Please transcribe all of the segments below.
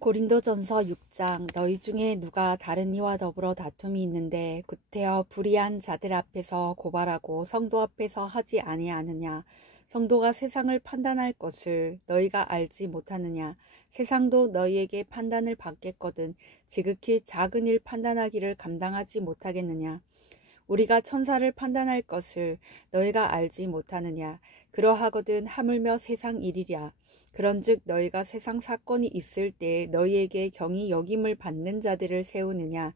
고린도전서 6장. 너희 중에 누가 다른 이와 더불어 다툼이 있는데 구태여 불의한 자들 앞에서 고발하고 성도 앞에서 하지 아니하느냐. 성도가 세상을 판단할 것을 너희가 알지 못하느냐. 세상도 너희에게 판단을 받겠거든 지극히 작은 일 판단하기를 감당하지 못하겠느냐. 우리가 천사를 판단할 것을 너희가 알지 못하느냐. 그러하거든 하물며 세상 일이랴. 그런즉 너희가 세상 사건이 있을 때 너희에게 경히 여김을 받는 자들을 세우느냐.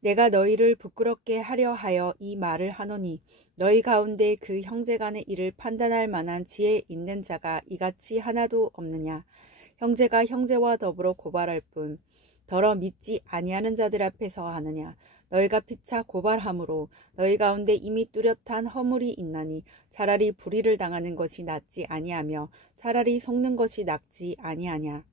내가 너희를 부끄럽게 하려 하여 이 말을 하노니 너희 가운데 그 형제간의 일을 판단할 만한 지혜 있는 자가 이같이 하나도 없느냐. 형제가 형제와 더불어 고발할 뿐 더러 믿지 아니하는 자들 앞에서 하느냐. 너희가 피차 고발함으로 너희 가운데 이미 뚜렷한 허물이 있나니 차라리 불의를 당하는 것이 낫지 아니하며 차라리 속는 것이 낫지 아니하냐.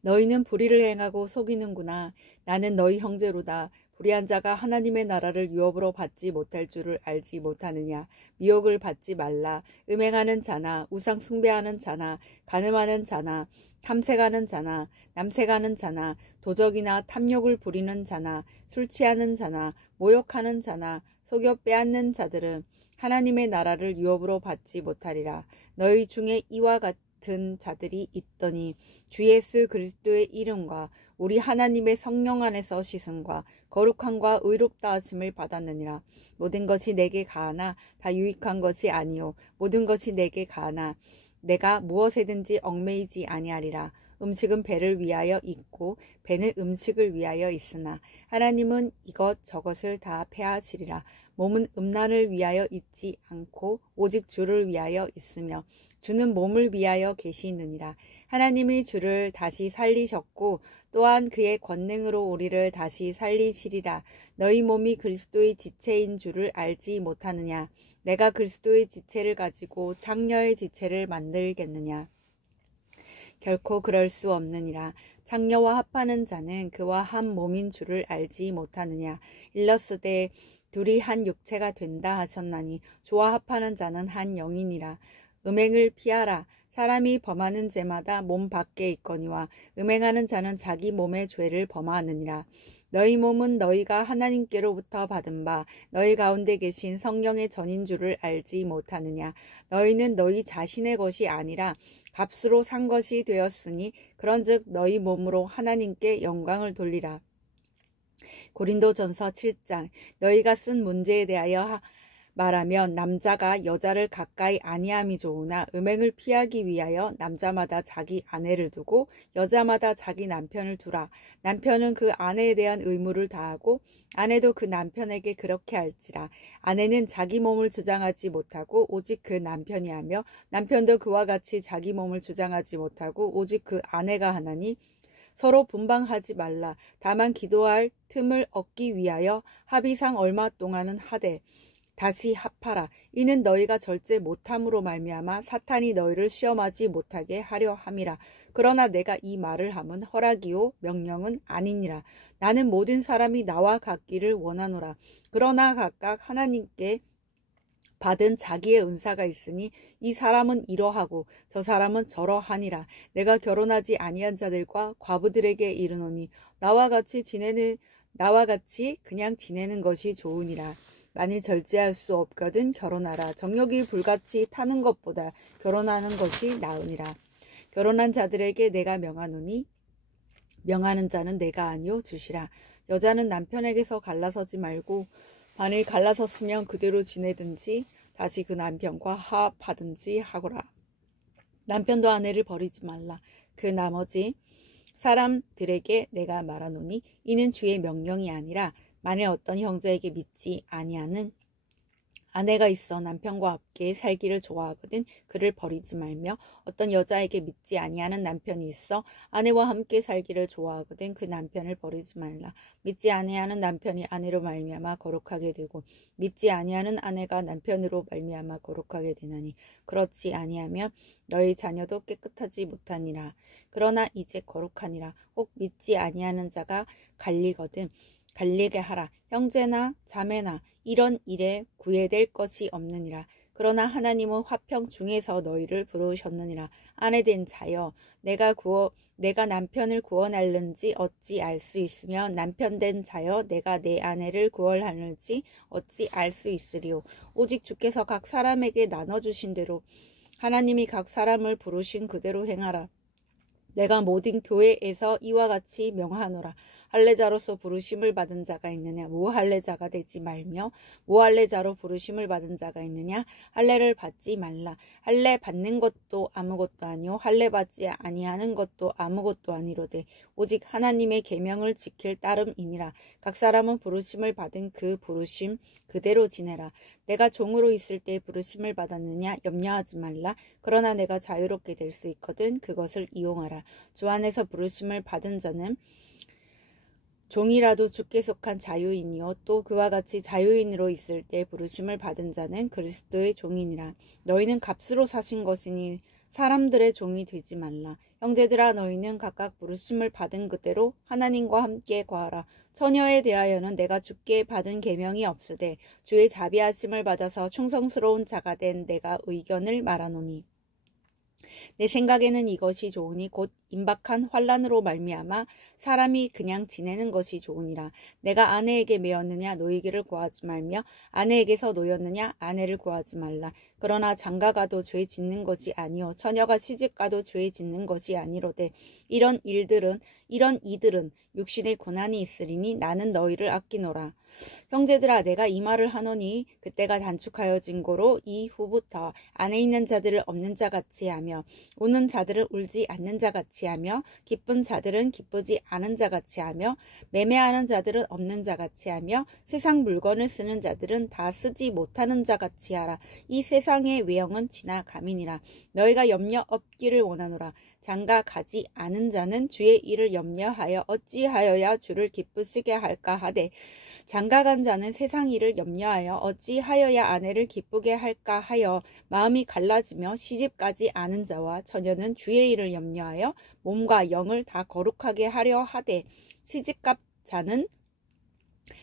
너희는 불의를 행하고 속이는구나. 나는 너희 형제로다. 불의한 자가 하나님의 나라를 유업으로 받지 못할 줄을 알지 못하느냐. 미혹을 받지 말라. 음행하는 자나 우상 숭배하는 자나 간음하는 자나 탐색하는 자나 남색하는 자나 도적이나 탐욕을 부리는 자나 술 취하는 자나 모욕하는 자나 속여 빼앗는 자들은 하나님의 나라를 유업으로 받지 못하리라. 너희 중에 이와 같은 자들이 있더니 주 예수 그리스도의 이름과 우리 하나님의 성령 안에서 씻음과 거룩함과 의롭다 하심을 받았느니라. 모든 것이 내게 가하나 다 유익한 것이 아니요 모든 것이 내게 가하나 내가 무엇에든지 얽매이지 아니하리라. 음식은 배를 위하여 있고 배는 음식을 위하여 있으나 하나님은 이것 저것을 다 패하시리라. 몸은 음란을 위하여 있지 않고 오직 주를 위하여 있으며 주는 몸을 위하여 계시느니라. 하나님이 주를 다시 살리셨고 또한 그의 권능으로 우리를 다시 살리시리라. 너희 몸이 그리스도의 지체인 줄을 알지 못하느냐. 내가 그리스도의 지체를 가지고 장녀의 지체를 만들겠느냐. 결코 그럴 수 없느니라. 장녀와 합하는 자는 그와 한 몸인 줄을 알지 못하느냐. 일러스되 둘이 한 육체가 된다 하셨나니 주와 합하는 자는 한 영이니라. 음행을 피하라. 사람이 범하는 죄마다 몸 밖에 있거니와 음행하는 자는 자기 몸의 죄를 범하느니라. 너희 몸은 너희가 하나님께로부터 받은 바 너희 가운데 계신 성령의 전인 줄을 알지 못하느냐. 너희는 너희 자신의 것이 아니라 값으로 산 것이 되었으니 그런즉 너희 몸으로 하나님께 영광을 돌리라. 고린도전서 7장. 너희가 쓴 문제에 대하여 말하면 남자가 여자를 가까이 아니함이 좋으나 음행을 피하기 위하여 남자마다 자기 아내를 두고 여자마다 자기 남편을 두라. 남편은 그 아내에 대한 의무를 다하고 아내도 그 남편에게 그렇게 할지라. 아내는 자기 몸을 주장하지 못하고 오직 그 남편이 하며 남편도 그와 같이 자기 몸을 주장하지 못하고 오직 그 아내가 하나니 서로 분방하지 말라. 다만 기도할 틈을 얻기 위하여 합의상 얼마 동안은 하되 다시 합하라. 이는 너희가 절제 못함으로 말미암아 사탄이 너희를 시험하지 못하게 하려 함이라. 그러나 내가 이 말을 함은 허락이요 명령은 아니니라. 나는 모든 사람이 나와 같기를 원하노라. 그러나 각각 하나님께 받은 자기의 은사가 있으니 이 사람은 이러하고 저 사람은 저러하니라. 내가 결혼하지 아니한 자들과 과부들에게 이르노니 나와 같이 그냥 지내는 것이 좋으니라. 만일 절제할 수 없거든 결혼하라. 정욕이 불같이 타는 것보다 결혼하는 것이 나으니라. 결혼한 자들에게 내가 명하노니 명하는 자는 내가 아니요 주시라. 여자는 남편에게서 갈라서지 말고 만일 갈라섰으면 그대로 지내든지 다시 그 남편과 화합하든지 하거라. 남편도 아내를 버리지 말라. 그 나머지 사람들에게 내가 말하노니 이는 주의 명령이 아니라 만일 어떤 형제에게 믿지 아니하는 아내가 있어 남편과 함께 살기를 좋아하거든 그를 버리지 말며 어떤 여자에게 믿지 아니하는 남편이 있어 아내와 함께 살기를 좋아하거든 그 남편을 버리지 말라. 믿지 아니하는 남편이 아내로 말미암아 거룩하게 되고 믿지 아니하는 아내가 남편으로 말미암아 거룩하게 되나니 그렇지 아니하면 너희 자녀도 깨끗하지 못하니라. 그러나 이제 거룩하니라. 혹 믿지 아니하는 자가 갈리거든 갈리게 하라. 형제나 자매나 이런 일에 구애될 것이 없느니라. 그러나 하나님은 화평 중에서 너희를 부르셨느니라. 아내된 자여, 내가 남편을 구원하는지 어찌 알 수 있으며 남편된 자여 내가 내 아내를 구원하는지 어찌 알 수 있으리요. 오직 주께서 각 사람에게 나눠주신 대로 하나님이 각 사람을 부르신 그대로 행하라. 내가 모든 교회에서 이와 같이 명하노라. 할례자로서 부르심을 받은 자가 있느냐? 무할례자가 되지 말며 무할례자로 부르심을 받은 자가 있느냐? 할례를 받지 말라. 할례 받는 것도 아무것도 아니요 할례 받지 아니하는 것도 아무것도 아니로되 오직 하나님의 계명을 지킬 따름이니라. 각 사람은 부르심을 받은 그 부르심 그대로 지내라. 내가 종으로 있을 때 부르심을 받았느냐? 염려하지 말라. 그러나 내가 자유롭게 될 수 있거든 그것을 이용하라. 주 안에서 부르심을 받은 자는 종이라도 주께 속한 자유인이요 또 그와 같이 자유인으로 있을 때 부르심을 받은 자는 그리스도의 종이니라. 너희는 값으로 사신 것이니 사람들의 종이 되지 말라. 형제들아 너희는 각각 부르심을 받은 그대로 하나님과 함께 거하라. 처녀에 대하여는 내가 주께 받은 계명이 없으되 주의 자비하심을 받아서 충성스러운 자가 된 내가 의견을 말하노니 내 생각에는 이것이 좋으니 곧 임박한 환난으로 말미암아 사람이 그냥 지내는 것이 좋으니라. 내가 아내에게 매었느냐 노이기를 구하지 말며 아내에게서 노였느냐 아내를 구하지 말라. 그러나 장가가도 죄 짓는 것이 아니요 처녀가 시집가도 죄 짓는 것이 아니로되 이런 이들은 육신의 고난이 있으리니 나는 너희를 아끼노라. 형제들아 내가 이 말을 하노니 그때가 단축하여진 고로 이후부터 안에 있는 자들을 없는 자같이 하며 우는 자들을 울지 않는 자같이 하며 기쁜 자들은 기쁘지 않은 자같이 하며 매매하는 자들은 없는 자같이 하며 세상 물건을 쓰는 자들은 다 쓰지 못하는 자같이 하라. 이 세상의 외형은 지나감이니라. 너희가 염려 없기를 원하노라. 장가 가지 않은 자는 주의 일을 염려하여 어찌하여야 주를 기쁘시게 할까 하되 장가간 자는 세상 일을 염려하여 어찌하여야 아내를 기쁘게 할까 하여 마음이 갈라지며 시집가지 않은 자와 처녀는 주의 일을 염려하여 몸과 영을 다 거룩하게 하려 하되 시집간 자는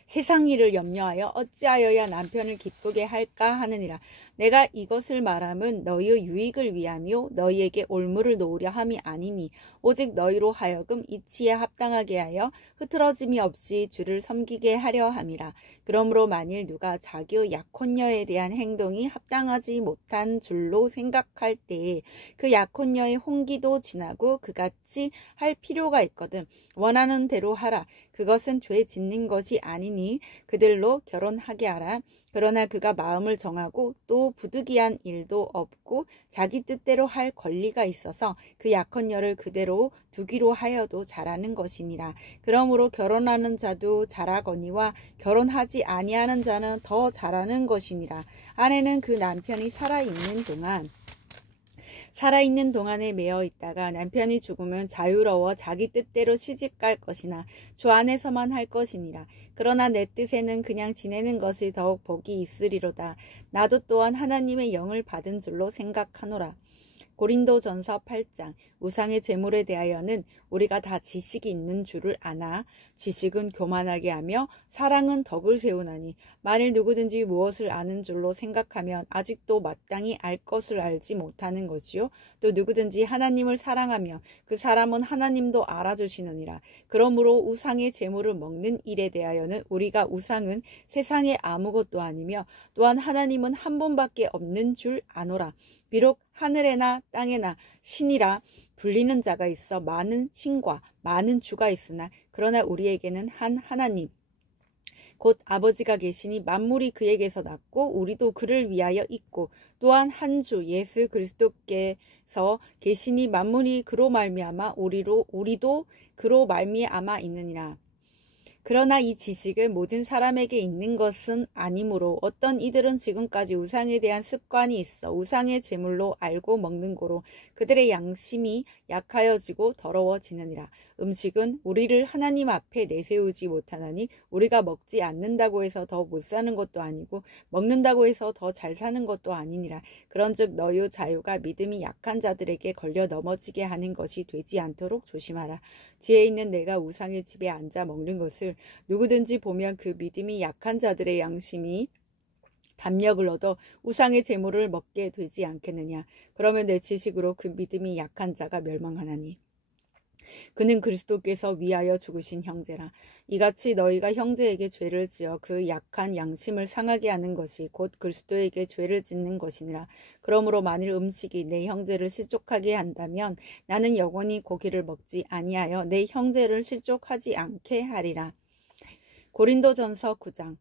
세상 일을 염려하여 어찌하여야 남편을 기쁘게 할까 하느니라. 내가 이것을 말함은 너희의 유익을 위하며 너희에게 올무를 놓으려 함이 아니니 오직 너희로 하여금 이치에 합당하게 하여 흐트러짐이 없이 주를 섬기게 하려 함이라. 그러므로 만일 누가 자기의 약혼녀에 대한 행동이 합당하지 못한 줄로 생각할 때에 그 약혼녀의 홍기도 지나고 그같이 할 필요가 있거든 원하는 대로 하라. 그것은 죄 짓는 것이 아니니 그들로 결혼하게 하라. 그러나 그가 마음을 정하고 또 부득이한 일도 없고 자기 뜻대로 할 권리가 있어서 그 약혼녀를 그대로 두기로 하여도 잘하는 것이니라. 그러므로 결혼하는 자도 잘하거니와 결혼하지 아니하는 자는 더 잘하는 것이니라. 아내는 그 남편이 살아있는 동안에 매어 있다가 남편이 죽으면 자유로워 자기 뜻대로 시집갈 것이나 주 안에서만 할 것이니라. 그러나 내 뜻에는 그냥 지내는 것이 더욱 복이 있으리로다. 나도 또한 하나님의 영을 받은 줄로 생각하노라. 고린도전서 8장. 우상의 제물에 대하여는 우리가 다 지식이 있는 줄을 아나 지식은 교만하게 하며 사랑은 덕을 세우나니 만일 누구든지 무엇을 아는 줄로 생각하면 아직도 마땅히 알 것을 알지 못하는 것이요 또 누구든지 하나님을 사랑하며 그 사람은 하나님도 알아주시느니라. 그러므로 우상의 제물을 먹는 일에 대하여는 우리가 우상은 세상에 아무것도 아니며 또한 하나님은 한 분밖에 없는 줄 아노라. 비록 하늘에나 땅에나 신이라 불리는 자가 있어 많은 신과 많은 주가 있으나 그러나 우리에게는 한 하나님 곧 아버지가 계시니 만물이 그에게서 났고 우리도 그를 위하여 있고 또한 한 주 예수 그리스도께서 계시니 만물이 그로 말미암아 우리도 그로 말미암아 있느니라. 그러나 이 지식은 모든 사람에게 있는 것은 아니므로 어떤 이들은 지금까지 우상에 대한 습관이 있어 우상의 제물로 알고 먹는 고로 그들의 양심이 약하여지고 더러워지느니라. 음식은 우리를 하나님 앞에 내세우지 못하나니 우리가 먹지 않는다고 해서 더 못 사는 것도 아니고 먹는다고 해서 더 잘 사는 것도 아니니라. 그런즉 너희 자유가 믿음이 약한 자들에게 걸려 넘어지게 하는 것이 되지 않도록 조심하라. 지혜 있는 내가 우상의 집에 앉아 먹는 것을 누구든지 보면 그 믿음이 약한 자들의 양심이 담력을 얻어 우상의 제물을 먹게 되지 않겠느냐. 그러면 내 지식으로 그 믿음이 약한 자가 멸망하나니 그는 그리스도께서 위하여 죽으신 형제라. 이같이 너희가 형제에게 죄를 지어 그 약한 양심을 상하게 하는 것이 곧 그리스도에게 죄를 짓는 것이니라. 그러므로 만일 음식이 내 형제를 실족하게 한다면 나는 영원히 고기를 먹지 아니하여 내 형제를 실족하지 않게 하리라. 고린도전서 9장.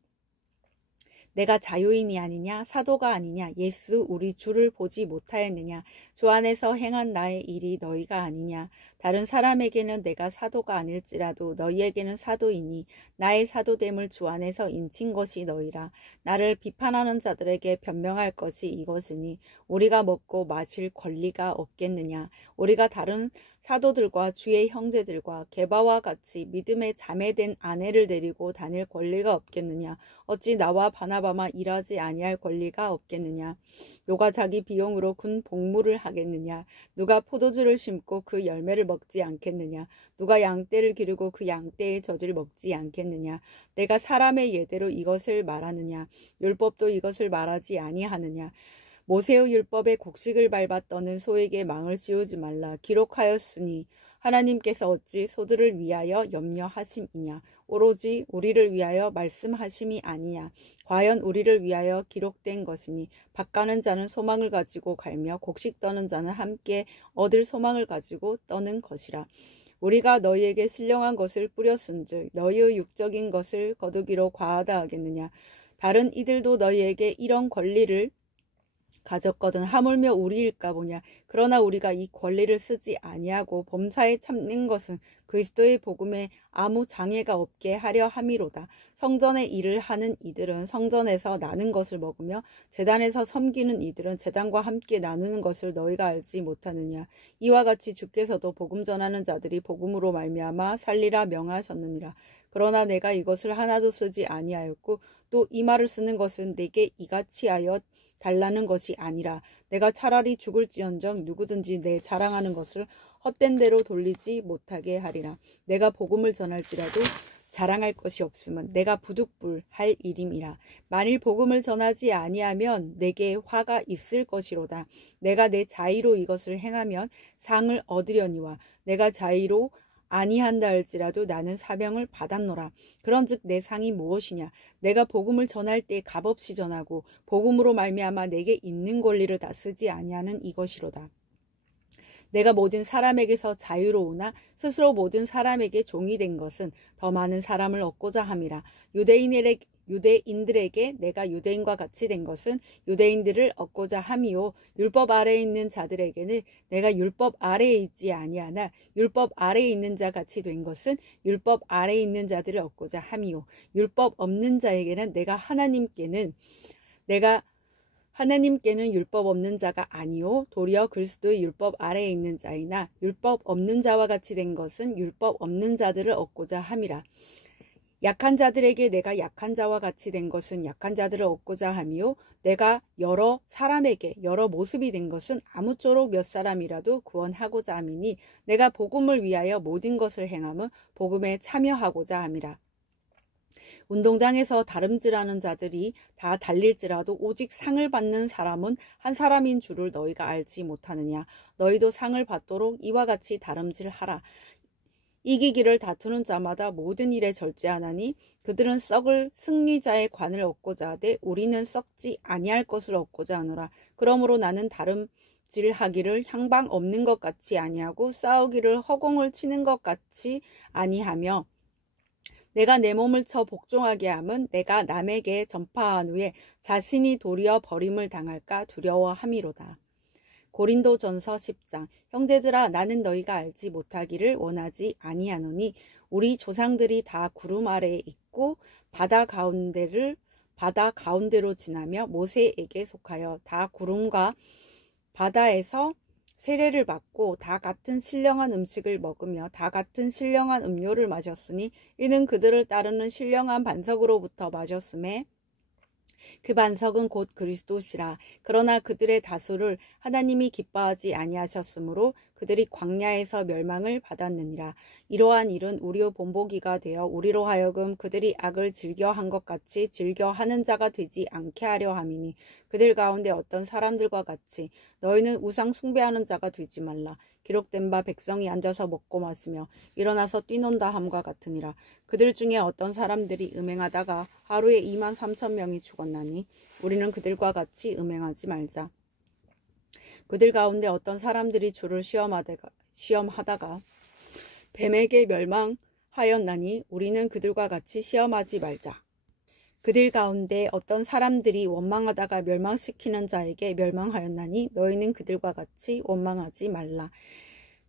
내가 자유인이 아니냐 사도가 아니냐 예수 우리 주를 보지 못하였느냐 주 안에서 행한 나의 일이 너희가 아니냐 다른 사람에게는 내가 사도가 아닐지라도 너희에게는 사도이니 나의 사도됨을 주 안에서 인친 것이 너희라. 나를 비판하는 자들에게 변명할 것이 이것이니 우리가 먹고 마실 권리가 없겠느냐. 우리가 다른 사도들과 주의 형제들과 게바와 같이 믿음에 자매된 아내를 데리고 다닐 권리가 없겠느냐. 어찌 나와 바나바만 일하지 아니할 권리가 없겠느냐. 누가 자기 비용으로 군 복무를 하겠느냐. 누가 포도주를 심고 그 열매를 먹지 않겠느냐. 누가 양떼를 기르고 그 양떼의 젖을 먹지 않겠느냐. 내가 사람의 예대로 이것을 말하느냐. 율법도 이것을 말하지 아니하느냐. 모세의 율법에 곡식을 밟아 떠는 소에게 망을 씌우지 말라. 기록하였으니 하나님께서 어찌 소들을 위하여 염려하심이냐. 오로지 우리를 위하여 말씀하심이 아니냐. 과연 우리를 위하여 기록된 것이니 밭가는 자는 소망을 가지고 갈며 곡식 떠는 자는 함께 얻을 소망을 가지고 떠는 것이라. 우리가 너희에게 신령한 것을 뿌렸은즉 너희의 육적인 것을 거두기로 과하다 하겠느냐. 다른 이들도 너희에게 이런 권리를 가졌거든 하물며 우리일까 보냐. 그러나 우리가 이 권리를 쓰지 아니하고 범사에 참는 것은 그리스도의 복음에 아무 장애가 없게 하려 함이로다. 성전의 일을 하는 이들은 성전에서 나는 것을 먹으며 제단에서 섬기는 이들은 제단과 함께 나누는 것을 너희가 알지 못하느냐. 이와 같이 주께서도 복음 전하는 자들이 복음으로 말미암아 살리라 명하셨느니라. 그러나 내가 이것을 하나도 쓰지 아니하였고 또 이 말을 쓰는 것은 내게 이같이 하여 달라는 것이 아니라 내가 차라리 죽을지언정 누구든지 내 자랑하는 것을 헛된 대로 돌리지 못하게 하리라. 내가 복음을 전할지라도 자랑할 것이 없음은 내가 부득불할 일임이라. 만일 복음을 전하지 아니하면 내게 화가 있을 것이로다. 내가 내 자의로 이것을 행하면 상을 얻으려니와 내가 자의로 아니한다 할지라도 나는 사명을 받았노라. 그런즉 내 상이 무엇이냐. 내가 복음을 전할 때 값없이 전하고 복음으로 말미암아 내게 있는 권리를 다 쓰지 아니하는 이것이로다. 내가 모든 사람에게서 자유로우나 스스로 모든 사람에게 종이 된 것은 더 많은 사람을 얻고자 함이라. 유대인들에게 내가 유대인과 같이 된 것은 유대인들을 얻고자 함이요 율법 아래에 있는 자들에게는 내가 율법 아래에 있지 아니하나 율법 아래에 있는 자 같이 된 것은 율법 아래에 있는 자들을 얻고자 함이요 율법 없는 자에게는 내가 하나님께는 율법 없는 자가 아니요 도리어 그리스도의 율법 아래에 있는 자이나 율법 없는 자와 같이 된 것은 율법 없는 자들을 얻고자 함이라. 약한 자들에게 내가 약한 자와 같이 된 것은 약한 자들을 얻고자 함이요 내가 여러 사람에게 여러 모습이 된 것은 아무쪼록 몇 사람이라도 구원하고자 함이니 내가 복음을 위하여 모든 것을 행함은 복음에 참여하고자 함이라. 운동장에서 다름질하는 자들이 다 달릴지라도 오직 상을 받는 사람은 한 사람인 줄을 너희가 알지 못하느냐. 너희도 상을 받도록 이와 같이 다름질하라. 이기기를 다투는 자마다 모든 일에 절제하나니 그들은 썩을 승리자의 관을 얻고자 하되 우리는 썩지 아니할 것을 얻고자 하노라. 그러므로 나는 다름질하기를 향방 없는 것 같이 아니하고 싸우기를 허공을 치는 것 같이 아니하며 내가 내 몸을 쳐 복종하게 함은 내가 남에게 전파한 후에 자신이 도리어 버림을 당할까 두려워함이로다. 고린도전서 10장. 형제들아 나는 너희가 알지 못하기를 원하지 아니하노니 우리 조상들이 다 구름 아래에 있고 바다 가운데로 지나며 모세에게 속하여 다 구름과 바다에서 세례를 받고 다 같은 신령한 음식을 먹으며 다 같은 신령한 음료를 마셨으니 이는 그들을 따르는 신령한 반석으로부터 마셨음에 그 반석은 곧 그리스도시라. 그러나 그들의 다수를 하나님이 기뻐하지 아니하셨으므로 그들이 광야에서 멸망을 받았느니라. 이러한 일은 우리의 본보기가 되어 우리로 하여금 그들이 악을 즐겨한 것 같이 즐겨하는 자가 되지 않게 하려 함이니 그들 가운데 어떤 사람들과 같이 너희는 우상 숭배하는 자가 되지 말라. 기록된 바 백성이 앉아서 먹고 마시며 일어나서 뛰논다 함과 같으니라. 그들 중에 어떤 사람들이 음행하다가 하루에 23,000명이 죽었나니 우리는 그들과 같이 음행하지 말자. 그들 가운데 어떤 사람들이 주를 시험하다가 뱀에게 멸망하였나니 우리는 그들과 같이 시험하지 말자. 그들 가운데 어떤 사람들이 원망하다가 멸망시키는 자에게 멸망하였나니 너희는 그들과 같이 원망하지 말라.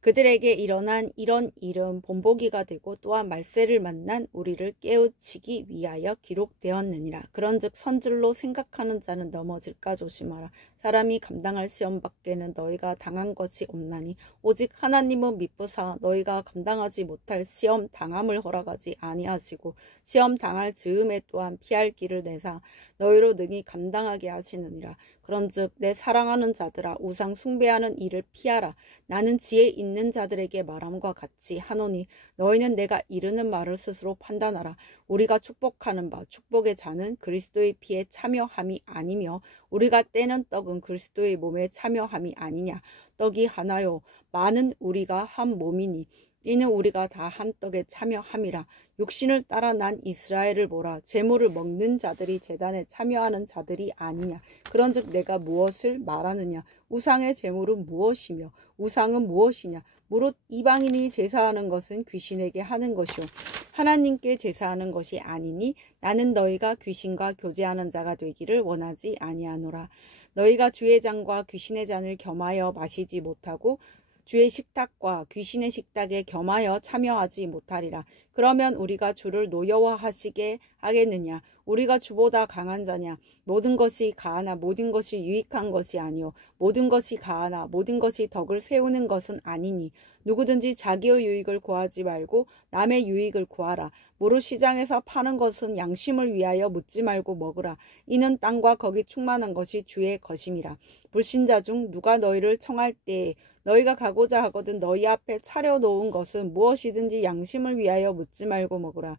그들에게 일어난 이런 일은 본보기가 되고 또한 말세를 만난 우리를 깨우치기 위하여 기록되었느니라. 그런즉 선질로 생각하는 자는 넘어질까 조심하라. 사람이 감당할 시험 밖에는 너희가 당한 것이 없나니 오직 하나님은 미쁘사 너희가 감당하지 못할 시험 당함을 허락하지 아니하시고 시험 당할 즈음에 또한 피할 길을 내사 너희로 능히 감당하게 하시느니라. 그런즉 내 사랑하는 자들아 우상 숭배하는 일을 피하라. 나는 지혜 있는 자들에게 말함과 같이 하노니 너희는 내가 이르는 말을 스스로 판단하라. 우리가 축복하는 바 축복의 자는 그리스도의 피에 참여함이 아니며 우리가 떼는 떡은 그리스도의 몸에 참여함이 아니냐. 떡이 하나요 많은 우리가 한 몸이니 이는 우리가 다 한 떡에 참여함이라. 육신을 따라 난 이스라엘을 보라. 제물을 먹는 자들이 제단에 참여하는 자들이 아니냐. 그런즉 내가 무엇을 말하느냐. 우상의 제물은 무엇이며 우상은 무엇이냐. 무릇 이방인이 제사하는 것은 귀신에게 하는 것이요 하나님께 제사하는 것이 아니니 나는 너희가 귀신과 교제하는 자가 되기를 원하지 아니하노라. 너희가 주의 잔과 귀신의 잔을 겸하여 마시지 못하고 주의 식탁과 귀신의 식탁에 겸하여 참여하지 못하리라. 그러면 우리가 주를 노여워하시게 하겠느냐. 우리가 주보다 강한 자냐. 모든 것이 가하나 모든 것이 유익한 것이 아니요 모든 것이 가하나 모든 것이 덕을 세우는 것은 아니니 누구든지 자기의 유익을 구하지 말고 남의 유익을 구하라. 무릇 시장에서 파는 것은 양심을 위하여 묻지 말고 먹으라. 이는 땅과 거기 충만한 것이 주의 것임이라. 불신자 중 누가 너희를 청할 때에 너희가 가고자 하거든 너희 앞에 차려놓은 것은 무엇이든지 양심을 위하여 묻지 말고 먹으라.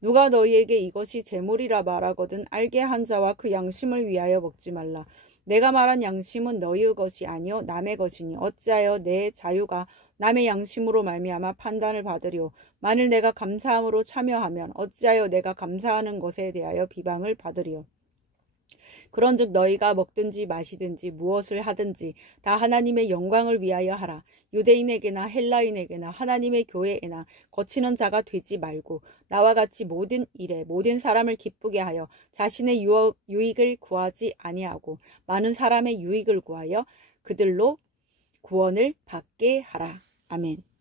누가 너희에게 이것이 제물이라 말하거든 알게 한 자와 그 양심을 위하여 먹지 말라. 내가 말한 양심은 너희의 것이 아니요 남의 것이니 어찌하여 내 자유가 남의 양심으로 말미암아 판단을 받으리오. 만일 내가 감사함으로 참여하면 어찌하여 내가 감사하는 것에 대하여 비방을 받으리오. 그런즉 너희가 먹든지 마시든지 무엇을 하든지 다 하나님의 영광을 위하여 하라. 유대인에게나 헬라인에게나 하나님의 교회에나 거치는 자가 되지 말고 나와 같이 모든 일에 모든 사람을 기쁘게 하여 자신의 유익을 구하지 아니하고 많은 사람의 유익을 구하여 그들로 구원을 받게 하라. 아멘.